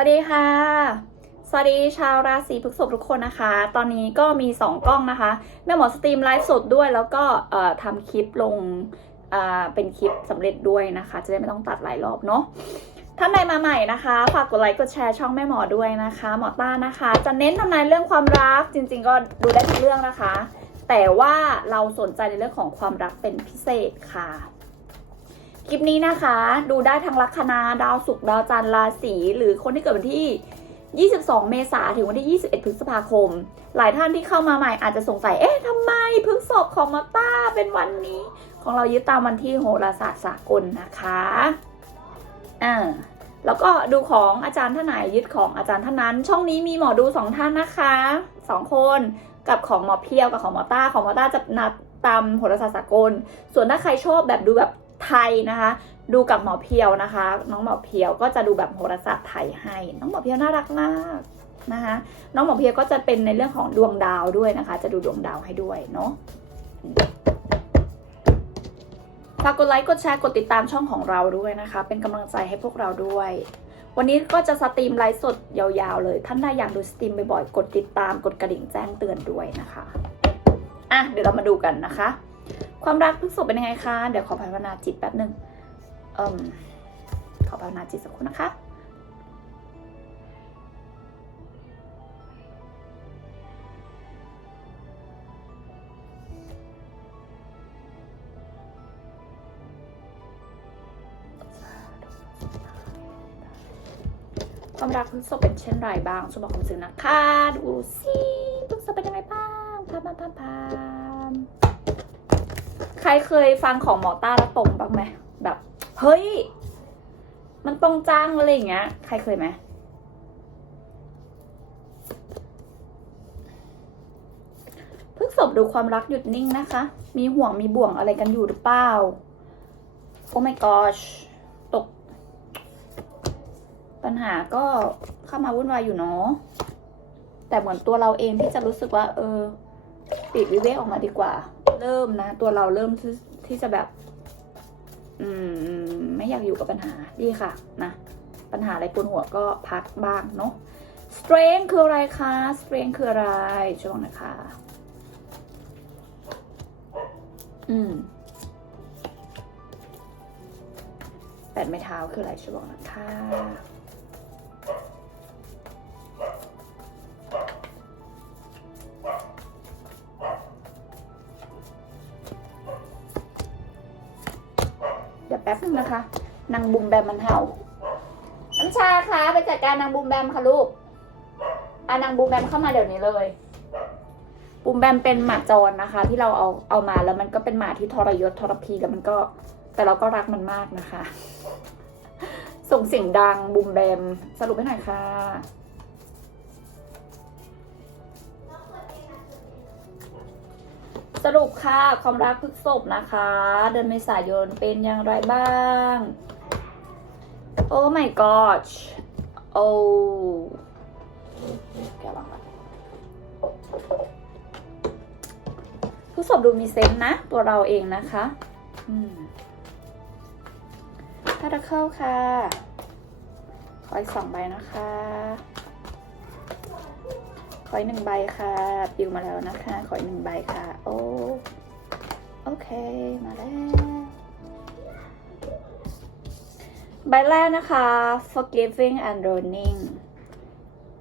วัสดีค่ะ สวัสดีชาวราศีพฤษภทุกคนนะคะ ตอนนี้ก็มี 2 กล้องนะคะ แม่หมอสตรีมไลฟ์สดด้วยแล้วก็ทำคลิปลงเป็นคลิปสำเร็จด้วยนะคะ จะได้ไม่ต้องตัดหลายรอบเนาะท่านใดมาใหม่นะคะ ฝากกดไลค์กดแชร์ช่องแม่หมอด้วยนะคะ หมอต้านะคะ จะเน้นทำนายเรื่องความรักจริง ๆ ก็ดูได้ทุกเรื่องนะคะ แต่ว่าเราสนใจในเรื่องของความรักเป็นพิเศษค่ะ คลิปนี้นะคะ ดูได้ทั้งลัคนาดาวศุกร์ดาวจันทร์ราศีหรือคนที่เกิดวันที่ 22 เมษายนถึงวันที่ 21 พฤษภาคม หลายท่านที่เข้ามาใหม่อาจจะสงสัย เอ๊ะทำไมพฤษภของมาต้าเป็นวันนี้ ของเรายึดตามวันที่โหราศาสตร์สากลนะคะอ่าแล้วก็ดูของอาจารย์ท่านไหนยึดของอาจารย์ท่านนั้น ช่องนี้มีหมอดูสองท่านนะคะสองคนกับของหมอเพียวกับของหมอต้าของหมอต้าจะนับตามโหราศาสตร์สากล ส่วนถ้าใครชอบแบบดูแบบ ไทยนะคะ ดูกับหมอเพียวนะคะ น้องหมอเพียวก็จะดูแบบโหราศาสตร์ไทยให้ น้องหมอเพียวน่ารักมากนะคะน้องหมอเพียวก็จะเป็นในเรื่องของดวงดาวด้วยนะคะ จะดูดวงดาวให้ด้วยเนาะฝากกดไลค์กดแชร์กดติดตามช่องของเราด้วยนะคะ เป็นกำลังใจให้พวกเราด้วย วันนี้ก็จะสตรีมไลฟ์สดยาวๆเลย ท่านใดอยากดูสตรีมบ่อยๆกดติดตามกดกระดิ่งแจ้งเตือนด้วยนะคะอะเดี๋ยวเรามาดูกันนะคะ ความรักพฤกษบเป็นยังไงคะ เดี๋ยวขอภาวนาจิตแป๊บหนึ่งเอ่มขอภาวนาจิตสักครู่นะคะความรักพฤกษบเป็นเช่นไรบ้างสมบอกความสื่อนะคะ ดูสิ รเคยฟังของหมอต้าแล้วตรงบ้างไหมแบบ เฮ้ย มันตรงจังอะไรอย่างเงี้ย ใครเคยไหมพฤกษบดูความรักหยุดนิ่งนะคะ มีห่วงมีบ่วงอะไรกันอยู่หรือเปล่า โอ้ my gosh ตก ปัญหาก็เข้ามาวุ่นวายอยู่เนาะแต่เหมือนตัวเราเองที่จะรู้สึกว่า เออ ปลีกวิเวกออกมาดีกว่า เริ่มนะ ตัวเราเริ่มที่ที่จะแบบ อืม ไม่อยากอยู่กับปัญหาดีค่ะ นะ ปัญหาอะไรปวดหัวก็พักบ้างเนาะ strength คืออะไรคะ strength คืออะไร ช่วงนะคะ อืมแปดไม้เท้าคืออะไรช่วยบอกนะคะางบุมแบมมันเห่าน้ำชาคะไปจัดการนางบุมแบมค่ะลูกอานางบุมแบมเข้ามาเดี๋ยวนี้เลยบุมแบมเป็นหมาจรนะคะ ที่เราเอาเอามาแล้วมันก็เป็นหมาที่ทรยศทรพีแล้วมันก็ แต่เราก็รักมันมากนะคะ ส่งเสียงดังบุมแบมสรุปให้หน่อยค่ะสรุปค่ะความรักพฤกษบนะคะ เดือนเมษายนเป็นอย่างไรบ้าง โอ้ my god โอ้แกวางละพฤกษบดูมีเซนนะ ตัวเราเองนะคะอืมถ้าจะเข้าค่ะขออีกสองใบนะคะขออีกหนึ่งใบค่ะ ปิวมาแล้วนะคะขออีกหนึ่งใบค่ะ โอ้ โอเค มาแล้ว ใบแรกนะคะ forgiving and learning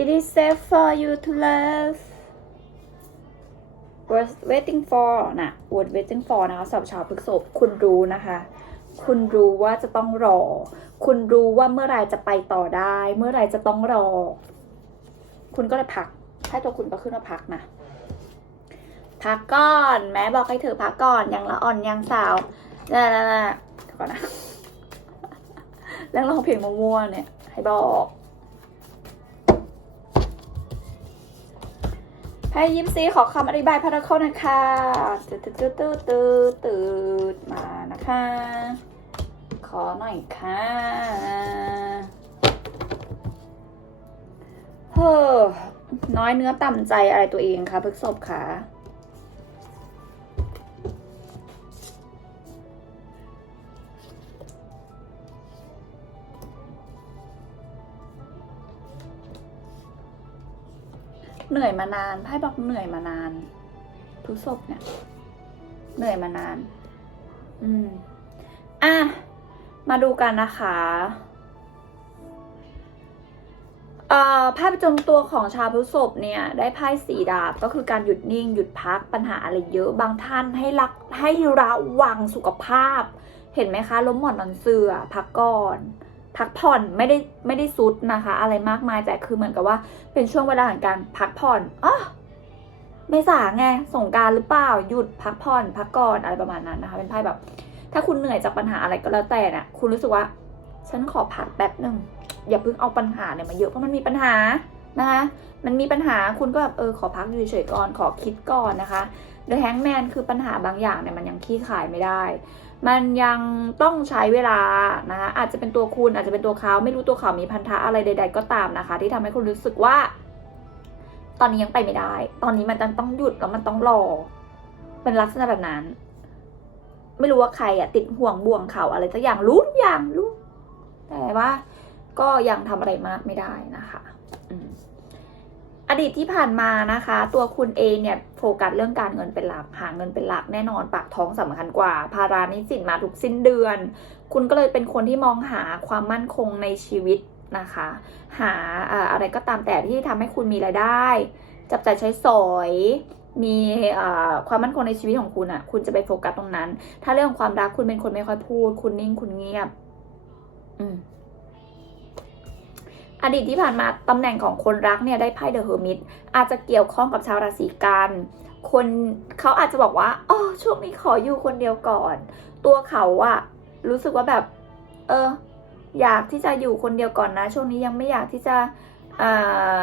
it is safe for you to love worth waiting for นะ worth waiting for นะคะสำหรับชาวพฤษภคุณรู้นะคะ คุณรู้ว่าจะต้องรอ คุณรู้ว่าเมื่อไรจะไปต่อได้ เมื่อไรจะต้องรอ คุณก็เลยพัก ให้ตัวคุณก็ขึ้นมาพักนะ พักก่อน แม่บอกให้เธอพักก่อน ยังละอ่อนยังสาวนั่นๆๆก่อนนะ เรื่องร้องเพลงมั่วๆเนี่ย ให้บอกไพ่ยิปซีขอคำอธิบายพาราคอนนะคะตืดตืดตืดตืดตืดมานะคะ ขอหน่อยค่ะเฮ้อน้อยเนื้อต่ำใจอะไรตัวเองคะพฤกษบค่ะ เหนื่อยมานานไพ่บอกเหนื่อยมานานทุศพเนี่ย เหนื่อยมานาน อืม อะ มาดูกันนะคะเอ่อไพ่ประจำตัวของชาวพฤษภเนี่ยได้ไพ่สีดาบก็คือการหยุดนิ่ง หยุดพักปัญหาอะไรเยอะบางท่านให้รักให้ระวังสุขภาพ เห็นไหมคะ ล้มหมอนนอนเสือพักก่อน พักผ่อนไม่ได้ไม่ได้ซุดนะคะ อะไรมากมายแต่คือเหมือนกับว่า เป็นช่วงเวลาของการพักผ่อนอ๋อเมษาไงสงการหรือเปล่าหยุดพักผ่อนพักก่อนอะไรประมาณนั้นนะคะ เป็นไพ่แบบ ถ้าคุณเหนื่อยจากปัญหาอะไรก็แล้วแต่เนี่ยคุณรู้สึกว่า ฉันขอพักแป๊บหนึ่งอย่าเพิ่งเอาปัญหาเนี่ยมาเยอะเพราะมันมีปัญหานะคะมันมีปัญหาคุณก็แบบเออขอพักอยู่เฉยก่อนขอคิดก่อนนะคะ The Hangman คือปัญหาบางอย่างเนี่ยมันยังขี้ขายไม่ได้ มันยังต้องใช้เวลานะคะอาจจะเป็นตัวคุณอาจจะเป็นตัวเขาไม่รู้ตัวเขามีพันธะอะไรใด ๆ ก็ตามนะคะ ที่ทำให้คุณรู้สึกว่า ตอนนี้ยังไปไม่ได้ ตอนนี้มันต้องหยุดแล้วมันต้องรอ เป็นลักษณะแบบนั้น ไม่รู้ว่าใครอะติดห่วงบ่วงเขาอะไรสักอย่างรู้ทุกอย่างรู้แต่ว่า ก็ยังทำอะไรมากไม่ได้นะคะ อืม อดีตที่ผ่านมานะคะ ตัวคุณเองเนี่ยโฟกัสเรื่องการเงินเป็นหลักหาเงินเป็นหลักแน่นอนปากท้องสำคัญกว่า ภารานิสินมาทุกสิ้นเดือน คุณก็เลยเป็นคนที่มองหาความมั่นคงในชีวิตนะคะ หาอะไรก็ตามแต่ที่ทำให้คุณมีรายได้ จับจ่ายใช้สอยมีความมั่นคงในชีวิตของคุณอะ่ะคุณจะไปโฟกัสตรงนั้น ถ้าเรื่องของความรักคุณเป็นคนไม่ค่อยพูด คุณนิ่งคุณเงียบ อืม อดีตที่ผ่านมาตำแหน่งของคนรักเนี่ยได้ไพ่เดอะเฮอร์มิตอาจจะเกี่ยวข้องกับชาวราศีกันคนเขาอาจจะบอกว่าอ๋อช่วงนี้ขออยู่คนเดียวก่อน ตัวเขาอะรู้สึกว่าแบบ เออ อยากที่จะอยู่คนเดียวก่อนนะ ช่วงนี้ยังไม่อยากที่จะอ่า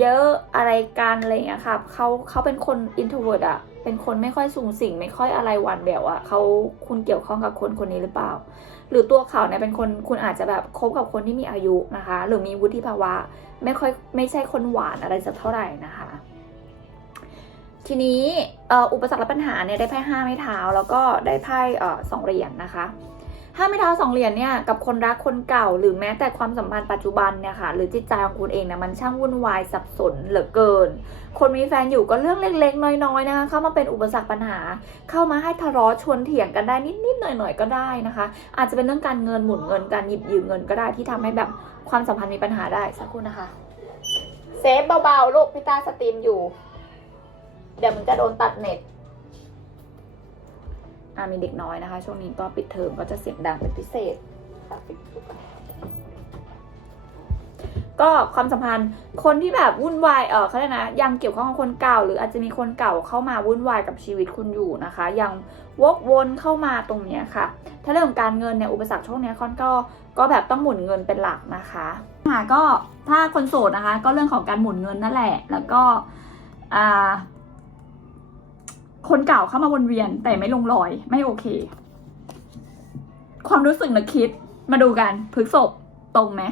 เยอะอะไรกันอะไรอย่างเงี้ยค่ะเขาเขาเป็นคนอินโทรเวิร์ดอะเป็นคนไม่ค่อยสูงสิง ไม่ค่อยอะไรหวานแหววอะเขาคุณเกี่ยวข้องกับคนคนนี้หรือเปล่า หรือตัวเขาเนี่ยเป็นคนคุณอาจจะแบบคบกับคนที่มีอายุนะคะ หรือมีวุฒิภาวะ ไม่ค่อยไม่ใช่คนหวานอะไรสักเท่าไหร่นะคะ ทีนี้อุปสรรคและปัญหาเนี่ยได้ไพ่ห้าไม้เท้า แล้วก็ได้ไพ่สองเหรียญนะคะ ห้าไม้เท้าสองเหรียญเนี่ยกับคนรักคนเก่า หรือแม้แต่ความสัมพันธ์ปัจจุบันเนี่ยค่ะหรือจิตใจของคุณเองเนี่ยมันช่างวุ่นวายสับสนเหลือเกิน คนมีแฟนอยู่ก็เรื่องเล็กๆ น้อยๆนะคะเข้ามาเป็นอุปสรรคปัญหา เข้ามาให้ทะเลาะชวนเถียงกันได้นิดๆหน่อยๆก็ได้นะคะ อาจจะเป็นเรื่องการเงินหมุนเงินการหยิบยืมเงินก็ได้ที่ทำให้แบบความสัมพันธ์มีปัญหาได้สักครู่นะคะเซฟเบาๆลูกพี่ตาสตรีมอยู่ เดี๋ยวมึงจะโดนตัดเน็ต มีเด็กน้อยนะคะ ช่วงนี้ก็ปิดเทอมก็จะเสียงดังเป็นพิเศษ ก็ความสัมพันธ์คนที่แบบวุ่นวายเออเขาเรียกนะยังเกี่ยวข้องกับคนเก่า หรืออาจจะมีคนเก่าเข้ามาวุ่นวายกับชีวิตคุณอยู่นะคะ ยังวกวนเข้ามาตรงเนี้ยค่ะ ถ้าเรื่องของการเงินเนี่ยอุปสรรคช่วงนี้ค่อนก็ก็แบบต้องหมุนเงินเป็นหลักนะคะค่ะก็ถ้าคนโสดนะคะ ก็เรื่องของการหมุนเงินนั่นแหละ แล้วก็อ่า คนเก่าเข้ามาวนเวียนแต่ไม่ลงรอย ไม่โอเค ความรู้สึกนึกคิดมาดูกันพฤกษบตรงไหม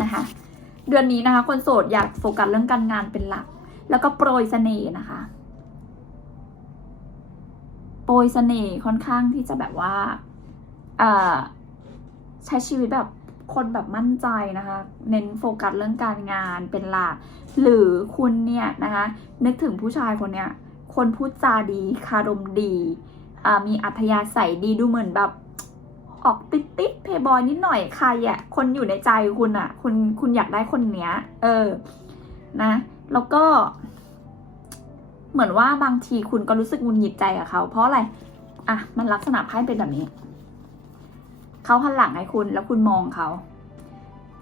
นะคะ เดือนนี้นะคะ คนโสดอยากโฟกัสเรื่องการงานเป็นหลัก แล้วก็โปรยเสน่ห์นะคะ โปรยเสน่ห์ค่อนข้างที่จะแบบว่าอ่าใช้ชีวิตแบบคนแบบมั่นใจนะคะ เน้นโฟกัสเรื่องการงานเป็นหลัก หรือคุณเนี่ยนะคะ นึกถึงผู้ชายคนเนี้ย คนพูดจาดี คารมดีมีอัธยาศัยดีดูเหมือนแบบ ออกติดติดเพย์บอยนิดหน่อยใครอะคนอยู่ในใจคุณอะคุณคุณอยากได้คนเนี้ย เออ นะ แล้วก็ เหมือนว่าบางทีคุณก็รู้สึกงุนหงิดใจกับเขา เพราะอะไร อะ มันลักษณะไพ่เป็นแบบนี้ เขาหันหลังให้คุณแล้วคุณมองเขา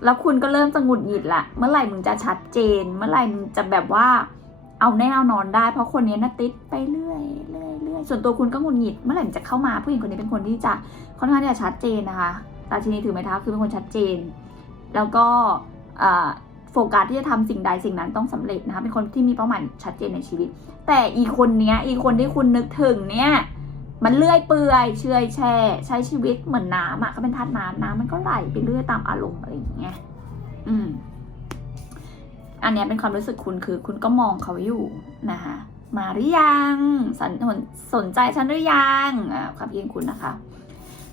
แล้วคุณก็เริ่มจะหงุดหงิดละ เมื่อไหร่มึงจะชัดเจน เมื่อไหร่มึงจะแบบว่า เอาแน่เอานอนได้ เพราะคนนี้นะติดไปเรื่อยเรื่อยเรื่อยส่วนตัวคุณก็หงุดหงิดเมื่อไหร่มันจะเข้ามาผู้หญิงคนนี้เป็นคนที่จะค่อนข้างที่จะชัดเจนนะคะราชินีถือไม้เท้าคือเป็นคนชัดเจน แล้วก็โฟกัสที่จะทำสิ่งใดสิ่งนั้นต้องสำเร็จนะคะเป็นคนที่มีเป้าหมายชัดเจนในชีวิต แต่อีคนเนี้ยอีคนที่คุณนึกถึงเนี่ยมันเลื่อยเปื่อยเชอยแช่ใช้ชีวิตเหมือนน้ำอะเขาเป็นธาตุน้ำน้ำมันก็ไหลไปเรื่อยตามอารมณ์อะไรอย่างเงี้ยอืม อันนี้เป็นความรู้สึกคุณคือคุณก็มองเขาอยู่นะคะมาหรือยังสนสนใจฉันหรือยังความคิดของคุณนะคะ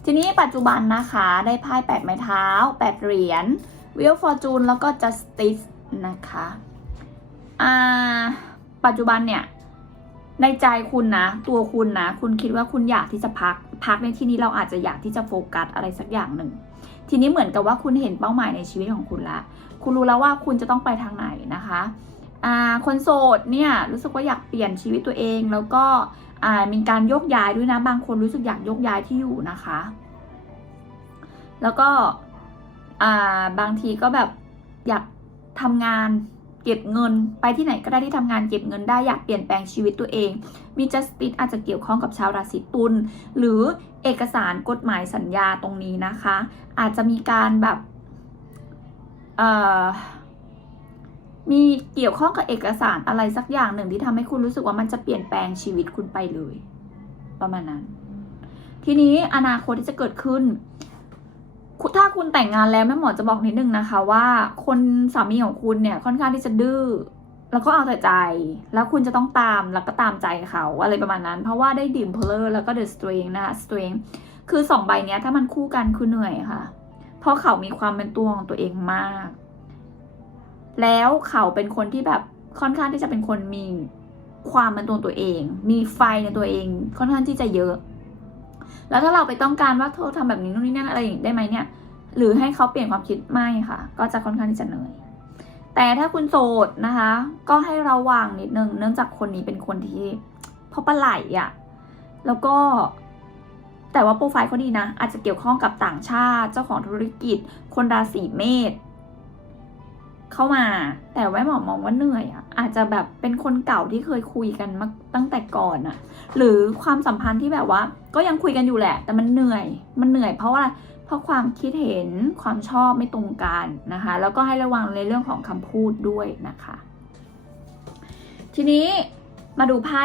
ทีนี้ปัจจุบันนะคะได้ไพ่แปดไม้เท้าแปดเหรียญวิลฟอร์จูนแล้วก็จัสติสนะคะอ่าปัจจุบันเนี่ย ในใจคุณนะ ตัวคุณนะ คุณคิดว่าคุณอยากที่จะพัก พักในที่นี้เราอาจจะอยากที่จะโฟกัสอะไรสักอย่างหนึ่ง ทีนี้เหมือนกับว่าคุณเห็นเป้าหมายในชีวิตของคุณละ คุณรู้แล้วว่าคุณจะต้องไปทางไหนนะคะคนโสดเนี่ยรู้สึกว่าอยากเปลี่ยนชีวิตตัวเองแล้วก็มีการโยกย้ายด้วยนะบางคนรู้สึกอยากโยกย้ายที่อยู่นะคะ แล้วก็บางทีก็แบบอยากทำงาน เก็บเงิน ไปที่ไหนก็ได้ที่ทำงานเก็บเงินได้อยากเปลี่ยนแปลงชีวิตตัวเองมีจัสติสอาจจะเกี่ยวข้องกับชาวราศีตุลหรือเอกสารกฎหมายสัญญาตรงนี้นะคะ อาจจะมีการแบบเอ่อมีเกี่ยวข้องกับเอกสารอะไรสักอย่างหนึ่งที่ทำให้คุณรู้สึกว่ามันจะเปลี่ยนแปลงชีวิตคุณไปเลย ประมาณนั้น ทีนี้อนาคตที่จะเกิดขึ้น ถ้าคุณแต่งงานแล้วแม่หมอจะบอกนิดนึงนะคะว่า คนสามีของคุณเนี่ยค่อนข้างที่จะดื้อแล้วก็เอาแต่ใจ แล้วคุณจะต้องตามแล้วก็ตามใจเขาอะไรประมาณนั้น เพราะว่าได้ดิมเพลอร์แล้วก็เดอะสตริงนะคะสตริงคือสองใบเนี้ยถ้ามันคู่กันคือเหนื่อยค่ะ เพราะเขามีความเป็นตัวของตัวเองมาก แล้วเขาเป็นคนที่แบบค่อนข้างที่จะเป็นคนมีความเป็นตัวตัวเอง มีไฟในตัวเอง ค่อนข้างที่จะเยอะ แล้วถ้าเราไปต้องการว่าเธอทำแบบนี้นู่นนี่นั่นอะไรอย่างได้ไหมเนี่ย หรือให้เขาเปลี่ยนความคิดไม่ค่ะ ก็จะค่อนข้างที่จะเหนื่อย แต่ถ้าคุณโสดนะคะ ก็ให้ระวังนิดนึง เนื่องจากคนนี้เป็นคนที่เพราะปลาไหลอะ่ะ แล้วก็แต่ว่าโปรไฟล์เขาดีนะ อาจจะเกี่ยวข้องกับต่างชาติ เจ้าของธุรกิจ คนราศีเมษ เข้ามา แต่แม่หมอมองว่าเหนื่อยอะ่ะอาจจะแบบเป็นคนเก่าที่เคยคุยกันมาตั้งแต่ก่อนอะ่ะ หรือความสัมพันธ์ที่แบบว่า ก็ยังคุยกันอยู่แหละ แต่มันเหนื่อย มันเหนื่อยเพราะว่าเพราะความคิดเห็นความชอบไม่ตรงกันนะคะ แล้วก็ให้ระวังในเรื่องของคำพูดด้วยนะคะ ทีนี้มาดูไพ่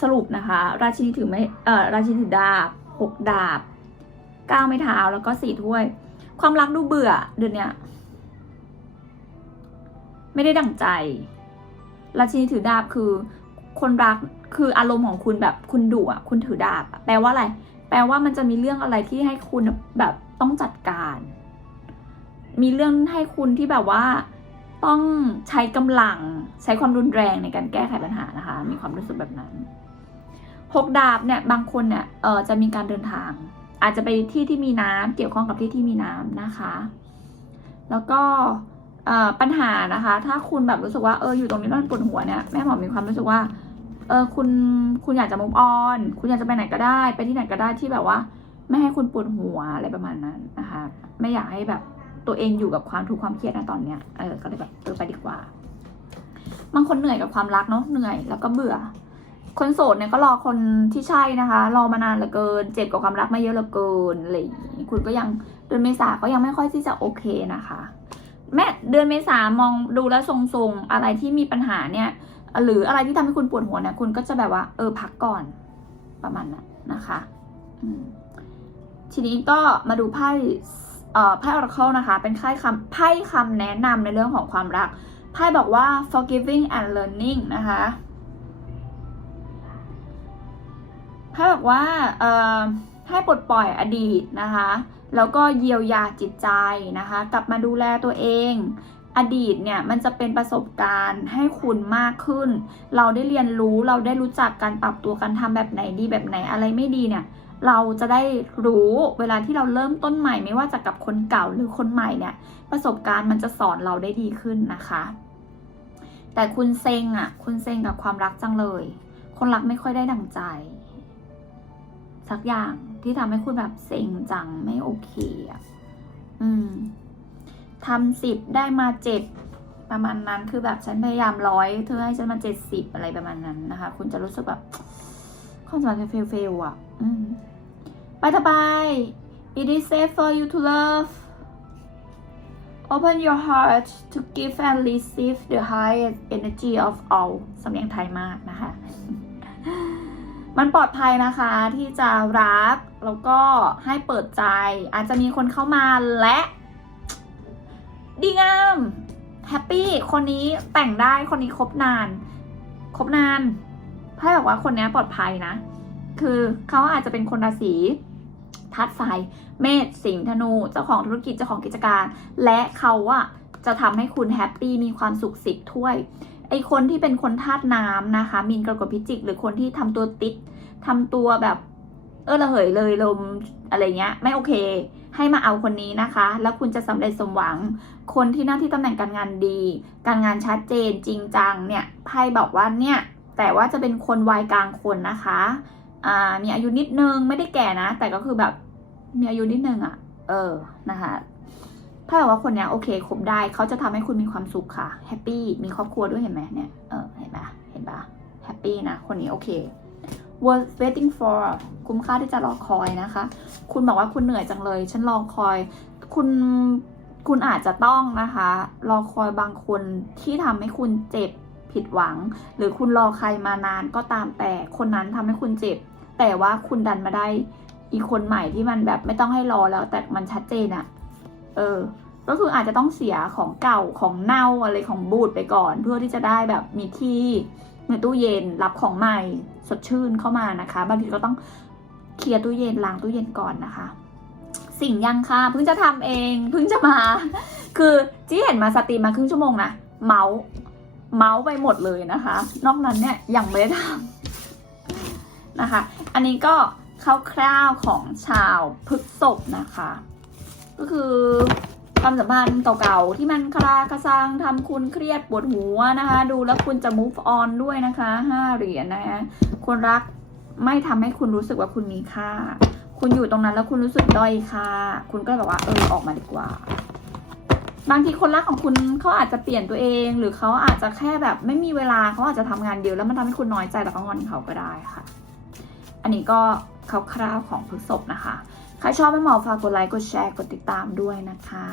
สรุปนะคะ ราชินีถือไม่เออราชินีถือดาบหกดาบเก้าไม้เท้าแล้วก็สี่ถ้วย ความรักดูเบื่อเดือนเนี้ย ไม่ได้ดั่งใจ ราชินีถือดาบคือคนรักคืออารมณ์ของคุณแบบคุณดุอะคุณถือดาบแปลว่าอะไร แปลว่ามันจะมีเรื่องอะไรที่ให้คุณแบบต้องจัดการ มีเรื่องให้คุณที่แบบว่าต้องใช้กำลังใช้ความรุนแรงในการแก้ไขปัญหานะคะ มีความรู้สึกแบบนั้นหกดาบเนี่ยบางคนเนี่ยเออจะมีการเดินทาง อาจจะไปที่ที่มีน้ำเกี่ยวข้องกับที่ที่มีน้ำนะคะ แล้วก็ ปัญหานะคะ ถ้าคุณแบบรู้สึกว่าเอออยู่ตรงนี้แล้วมันปวดหัวเนี่ยแม่หมอมีความรู้สึกว่าเออคุณคุณอยากจะ move on คุณอยากจะไปไหนก็ได้ ไปที่ไหนก็ได้ที่แบบว่า ไม่ให้คุณปวดหัวอะไรประมาณนั้นนะคะ ไม่อยากให้แบบตัวเองอยู่กับความทุกข์ความเครียดในตอนเนี้ยเออก็เลยแบบเออไปดีกว่าบางคนเหนื่อยกับความรักเนาะเหนื่อยแล้วก็เบื่อ คนโสดเนี่ยก็รอคนที่ใช่นะคะ รอมานานเหลือเกิน เจ็บกับความรักมาเยอะเหลือเกินอะไรคุณก็ยังเดือนเมษาก็ยังไม่ค่อยที่จะโอเคนะคะ แม่เดือนเมษามองดูแล้วทรงๆ อะไรที่มีปัญหาเนี่ย หรืออะไรที่ทำให้คุณปวดหัวเนี่ยคุณก็จะแบบว่า เออพักก่อนประมาณนั้นนะคะทีนี้ก็มาดูไพ่เอ่อไพ่ Oracle นะคะ เป็นไพ่คำไพ่คำแนะนำในเรื่องของความรัก ไพ่บอกว่า forgiving and learning นะคะไพ่บอกว่าให้ปลดปล่อยอดีตนะคะ แล้วก็เยียวยาจิตใจนะคะ กลับมาดูแลตัวเอง อดีตเนี่ยมันจะเป็นประสบการณ์ให้คุณมากขึ้น เราได้เรียนรู้เราได้รู้จักการปรับตัวการทำแบบไหนดีแบบไหนอะไรไม่ดีเนี่ยเราจะได้รู้เวลาที่เราเริ่มต้นใหม่ไม่ว่าจะกับคนเก่าหรือคนใหม่เนี่ย ประสบการณ์มันจะสอนเราได้ดีขึ้นนะคะ แต่คุณเซ็งอะ คุณเซ็งกับความรักจังเลย คนรักไม่ค่อยได้ดั่งใจ สักอย่าง ที่ทำให้คุณแบบเซ็งจังไม่โอเคอะอืมทำสิบได้มาเจ็ดประมาณนั้นคือแบบฉันพยายามร้อยเธอให้ฉันมาเจ็ดสิบอะไรประมาณนั้นนะคะ คุณจะรู้สึกแบบความสัมพันธ์เฟลเฟลอะ อืม ไปต่อไป it is safe for you to love open your heart to give and receive the highest energy of all สำเนียงไทยมากนะคะ มันปลอดภัยนะคะที่จะรักแล้วก็ให้เปิดใจ อาจจะมีคนเข้ามาและ ดีงามแฮปปี้คนนี้แต่งได้คนนี้คบนานคบนานไพ่บอกว่าคนนี้ปลอดภัยนะ คือเขาอาจจะเป็นคนราศีธาตุไฟเมษสิงห์ธนูเจ้าของธุรกิจเจ้าของกิจการ และเขาอะจะทำให้คุณแฮปปี้มีความสุขสิบถ้วย ไอคนที่เป็นคนธาตุน้ำนะคะ มีนกรกฎพิจิก หรือคนที่ทำตัวติดทำตัวแบบเออระเหยเลยลมอะไรเงี้ย ไม่โอเค ให้มาเอาคนนี้นะคะ แล้วคุณจะสำเร็จสมหวัง คนที่หน้าที่ตำแหน่งการงานดี การงานชัดเจนจริงจังเนี่ยไพ่บอกว่าเนี่ย แต่ว่าจะเป็นคนวัยกลางคนนะคะอ่ามีอายุนิดนึงไม่ได้แก่นะ แต่ก็คือแบบมีอายุนิดนึงอะ่ะ เออนะคะ ถ้าบอกว่าคนเนี้ยโอเคคบได้เขาจะทำให้คุณมีความสุขค่ะแฮปปี้มีครอบครัวด้วยเห็นไหมเนี่ยเออเห็นปะเห็นปะแฮปปี้นะคนนี้โอเค worth waiting for คุ้มค่าที่จะรอคอยนะคะ คุณบอกว่าคุณเหนื่อยจังเลย ฉันรอคอย คุณคุณอาจจะต้องนะคะ รอคอยบางคนที่ทำให้คุณเจ็บผิดหวัง หรือคุณรอใครมานานก็ตามแต่คนนั้นทำให้คุณเจ็บ แต่ว่าคุณดันมาได้อีกคนใหม่ที่มันแบบไม่ต้องให้รอแล้วแต่มันชัดเจนอะ เออ ก็คืออาจจะต้องเสียของเก่าของเน่าอะไรของบูดไปก่อน เพื่อที่จะได้แบบมีที่ในตู้เย็นรับของใหม่สดชื่นเข้ามานะคะ บางทีก็ต้องเคลียร์ตู้เย็นล้างตู้เย็นก่อนนะคะ สิ่งยังค่ะเพิ่งจะทำเองเพิ่งจะมา คือจี้เห็นมาสตรีมมาครึ่งชั่วโมงนะเมาส์เมาส์ไปหมดเลยนะคะ นอกนั้นเนี่ยยังไม่ได้ทำนะคะ อันนี้ก็คร่าวๆของชาวพฤกษบนะคะ ก็คือความสัมพันธ์เก่าๆ ที่มันคลากระซังทำคุณเครียดปวดหัวนะคะ ดูแล้วคุณจะ move on ด้วยนะคะห้าเหรียญนะคะคนรักไม่ทำให้คุณรู้สึกว่าคุณมีค่า คุณอยู่ตรงนั้นแล้วคุณรู้สึกด้อยค่า คุณก็เลยแบบว่าเออออกมาดีกว่า บางทีคนรักของคุณเขาอาจจะเปลี่ยนตัวเอง หรือเขาอาจจะแค่แบบไม่มีเวลาเขาอาจจะทำงานเยอะแล้วมันทำให้คุณน้อยใจแล้วก็งอนเขาก็ได้ค่ะ อันนี้ก็คร่าวๆของพฤษภนะคะ ใครชอบแม่หมอฝากกดไลค์ กดแชร์ กดติดตามด้วยนะคะ